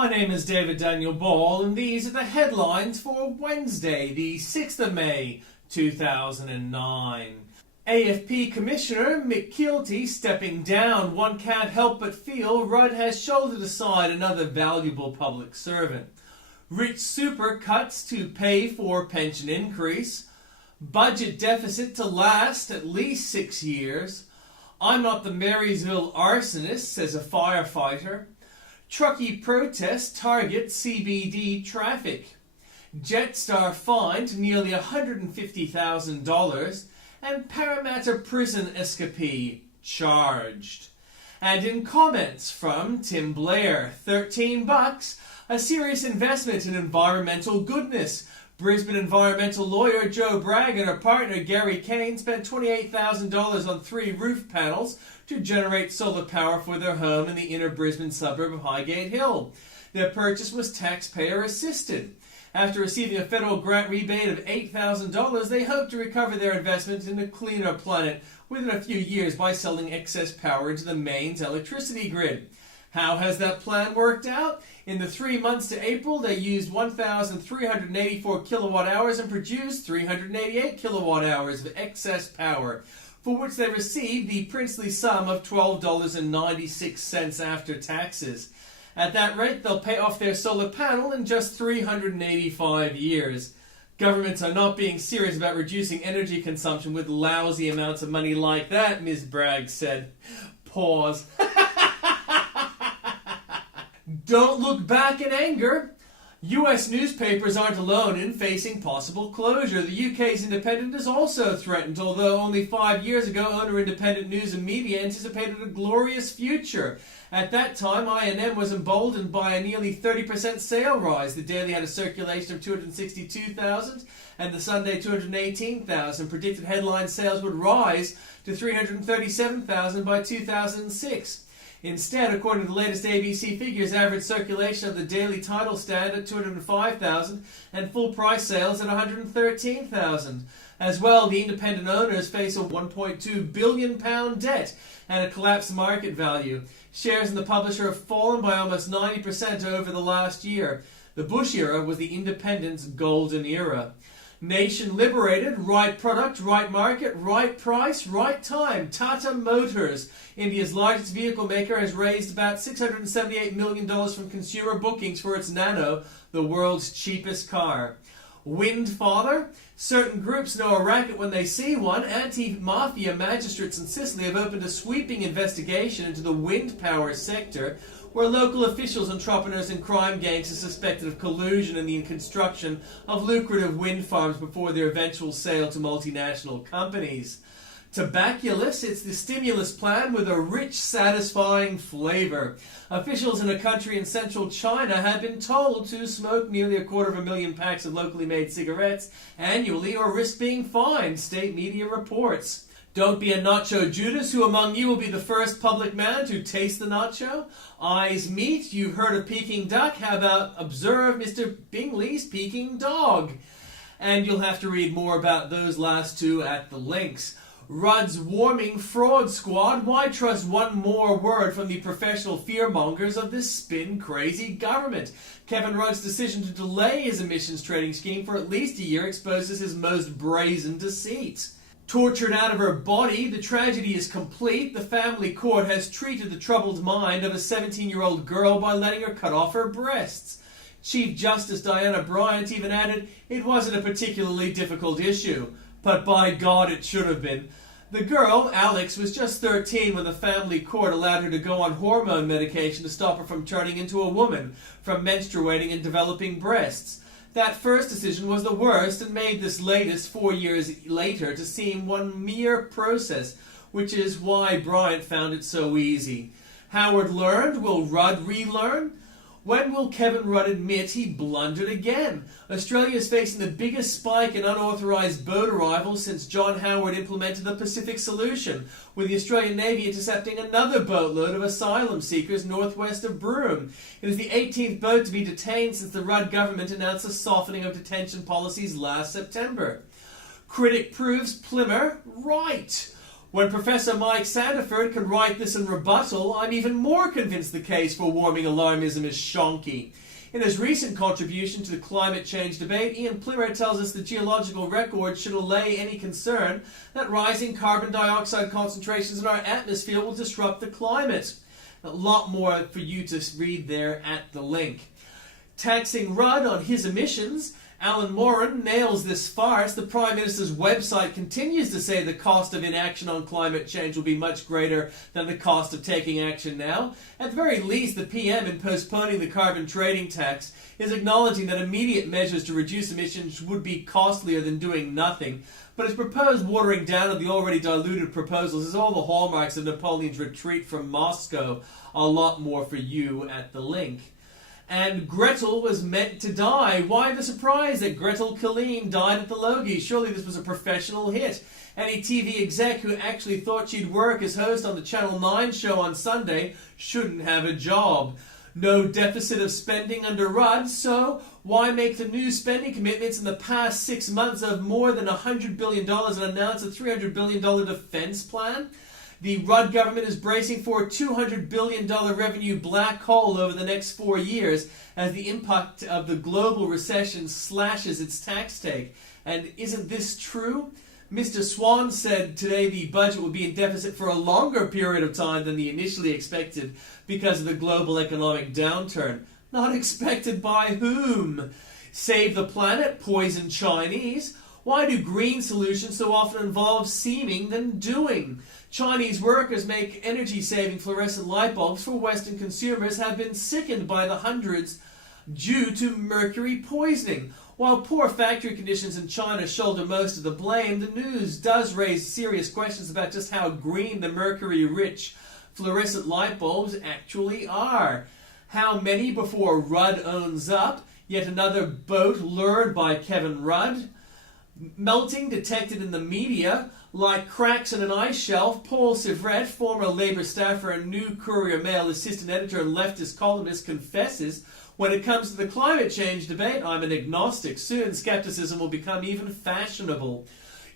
My name is David Daniel Ball, and these are the headlines for Wednesday, the 6th of May, 2009. AFP Commissioner Mick Keelty stepping down. One can't help but feel Rudd has shouldered aside another valuable public servant. Rich super cuts to pay for pension increase. Budget deficit to last at least 6 years. I'm not the Marysville arsonist, says a firefighter. Truckee protest target CBD traffic. Jetstar fined nearly $150,000 and Parramatta prison escapee charged. And in comments from Tim Blair, $13, a serious investment in environmental goodness. Brisbane environmental lawyer Joe Bragg and her partner Gary Kane spent $28,000 on 3 roof panels to generate solar power for their home in the inner Brisbane suburb of Highgate Hill. Their purchase was taxpayer assisted. After receiving a federal grant rebate of $8,000, they hope to recover their investment in a cleaner planet within a few years by selling excess power into the mains electricity grid. How has that plan worked out? In the 3 months to April, they used 1,384 kilowatt hours and produced 388 kilowatt hours of excess power, for which they received the princely sum of $12.96 after taxes. At that rate, they'll pay off their solar panel in just 385 years. Governments are not being serious about reducing energy consumption with lousy amounts of money like that, Ms. Bragg said. Pause. Don't look back in anger. US newspapers aren't alone in facing possible closure. The UK's Independent is also threatened, although only 5 years ago owner Independent News and Media anticipated a glorious future. At that time, I&M was emboldened by a nearly 30% sale rise. The Daily had a circulation of 262,000 and the Sunday 218,000. Predicted headline sales would rise to 337,000 by 2006. Instead, according to the latest ABC figures, average circulation of the Daily title stand at 205,000 and full price sales at 113,000. As well, the Independent owners face a £1.2 billion debt and a collapsed market value. Shares in the publisher have fallen by almost 90% over the last year. The Bush era was the Independent's golden era. Nation liberated, right product, right market, right price, right time. Tata Motors, India's largest vehicle maker, has raised about $678 million from consumer bookings for its Nano, the world's cheapest car. Wind father? Certain groups know a racket when they see one. Anti-mafia magistrates in Sicily have opened a sweeping investigation into the wind power sector, where local officials, entrepreneurs and crime gangs are suspected of collusion in the construction of lucrative wind farms before their eventual sale to multinational companies. Tobacculous, it's the stimulus plan with a rich, satisfying flavor. Officials in a country in central China have been told to smoke nearly 250,000 packs of locally made cigarettes annually or risk being fined, state media reports. Don't be a nacho Judas. Who among you will be the first public man to taste the nacho? Eyes meet. You've heard of Peking duck. How about observe Mr. Bingley's Peking dog? And you'll have to read more about those last two at the links. Rudd's warming fraud squad. Why trust one more word from the professional fearmongers of this spin-crazy government? Kevin Rudd's decision to delay his emissions trading scheme for at least a year exposes his most brazen deceit. Tortured out of her body, the tragedy is complete. The family court has treated the troubled mind of a 17-year-old girl by letting her cut off her breasts. Chief Justice Diana Bryant even added it wasn't a particularly difficult issue, but by God it should have been. The girl, Alex, was just 13 when the family court allowed her to go on hormone medication to stop her from turning into a woman, from menstruating and developing breasts. That first decision was the worst and made this latest 4 years later to seem one mere process, which is why Bryant found it so easy. Howard learned. Will Rudd relearn? When will Kevin Rudd admit he blundered again? Australia is facing the biggest spike in unauthorised boat arrivals since John Howard implemented the Pacific Solution, with the Australian Navy intercepting another boatload of asylum seekers northwest of Broome. It is the 18th boat to be detained since the Rudd government announced a softening of detention policies last September. Critic proves Plimmer right. When Professor Mike Sandiford can write this in rebuttal, I'm even more convinced the case for warming alarmism is shonky. In his recent contribution to the climate change debate, Ian Plimer tells us the geological record should allay any concern that rising carbon dioxide concentrations in our atmosphere will disrupt the climate. A lot more for you to read there at the link. Taxing Rudd on his emissions, Alan Moran nails this farce. The Prime Minister's website continues to say the cost of inaction on climate change will be much greater than the cost of taking action now. At the very least, the PM, in postponing the carbon trading tax, is acknowledging that immediate measures to reduce emissions would be costlier than doing nothing. But his proposed watering down of the already diluted proposals is all the hallmarks of Napoleon's retreat from Moscow. A lot more for you at the link. And Gretel was meant to die. Why the surprise that Gretel Killeen died at the Logie? Surely this was a professional hit. Any TV exec who actually thought she'd work as host on the Channel 9 show on Sunday shouldn't have a job. No deficit of spending under Rudd, so why make the new spending commitments in the past 6 months of more than $100 billion and announce a $300 billion defense plan? The Rudd government is bracing for a $200 billion revenue black hole over the next 4 years as the impact of the global recession slashes its tax take. And isn't this true? Mr. Swan said today the budget will be in deficit for a longer period of time than the initially expected because of the global economic downturn. Not expected by whom? Save the planet, poison Chinese? Why do green solutions so often involve seeming than doing? Chinese workers make energy-saving fluorescent light bulbs for Western consumers have been sickened by the hundreds due to mercury poisoning. While poor factory conditions in China shoulder most of the blame, the news does raise serious questions about just how green the mercury-rich fluorescent light bulbs actually are. How many before Rudd owns up? Yet another boat lured by Kevin Rudd? Melting detected in the media, like cracks in an ice shelf. Paul Sivret, former Labour staffer and new Courier Mail assistant editor and leftist columnist, confesses, when it comes to the climate change debate, I'm an agnostic. Soon skepticism will become even fashionable.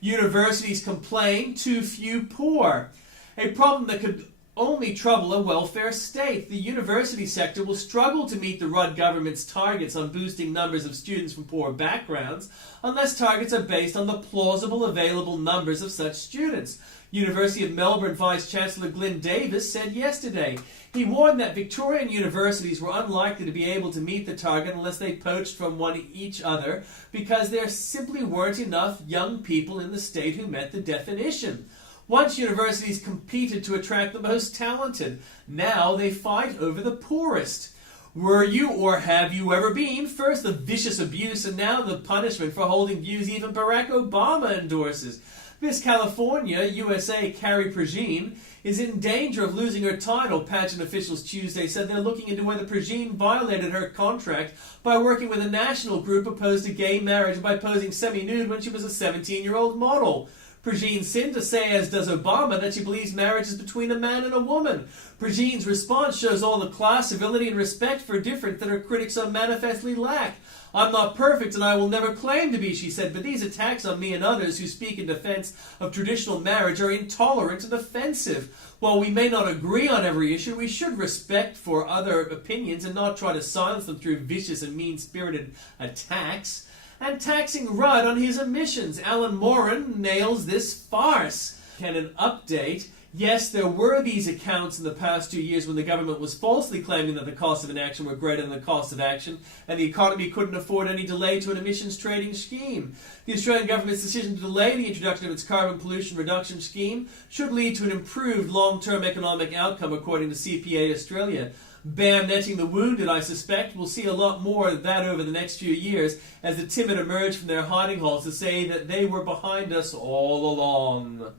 Universities complain, too few poor. A problem that could only trouble a welfare state. The university sector will struggle to meet the Rudd government's targets on boosting numbers of students from poor backgrounds unless targets are based on the plausible available numbers of such students. University of Melbourne Vice-Chancellor Glyn Davis said yesterday. He warned that Victorian universities were unlikely to be able to meet the target unless they poached from each other because there simply weren't enough young people in the state who met the definition. Once universities competed to attract the most talented. Now they fight over the poorest. Were you or have you ever been? First the vicious abuse and now the punishment for holding views even Barack Obama endorses. Miss California, USA, Carrie Prejean, is in danger of losing her title. Pageant officials Tuesday said they're looking into whether Prejean violated her contract by working with a national group opposed to gay marriage and by posing semi-nude when she was a 17-year-old model. Prejean sinned to say, as does Obama, that she believes marriage is between a man and a woman. Prejean's response shows all the class, civility, and respect for different that her critics so manifestly lack. I'm not perfect and I will never claim to be, she said, but these attacks on me and others who speak in defense of traditional marriage are intolerant and offensive. While we may not agree on every issue, we should respect for other opinions and not try to silence them through vicious and mean-spirited attacks. And taxing Rudd on his emissions. Alan Moran nails this farce. And an update. Yes, there were these accounts in the past 2 years when the government was falsely claiming that the costs of inaction were greater than the cost of action, and the economy couldn't afford any delay to an emissions trading scheme. The Australian government's decision to delay the introduction of its carbon pollution reduction scheme should lead to an improved long-term economic outcome, according to CPA Australia. Bayoneting the wounded, I suspect. We'll see a lot more of that over the next few years as the timid emerge from their hiding holes to say that they were behind us all along.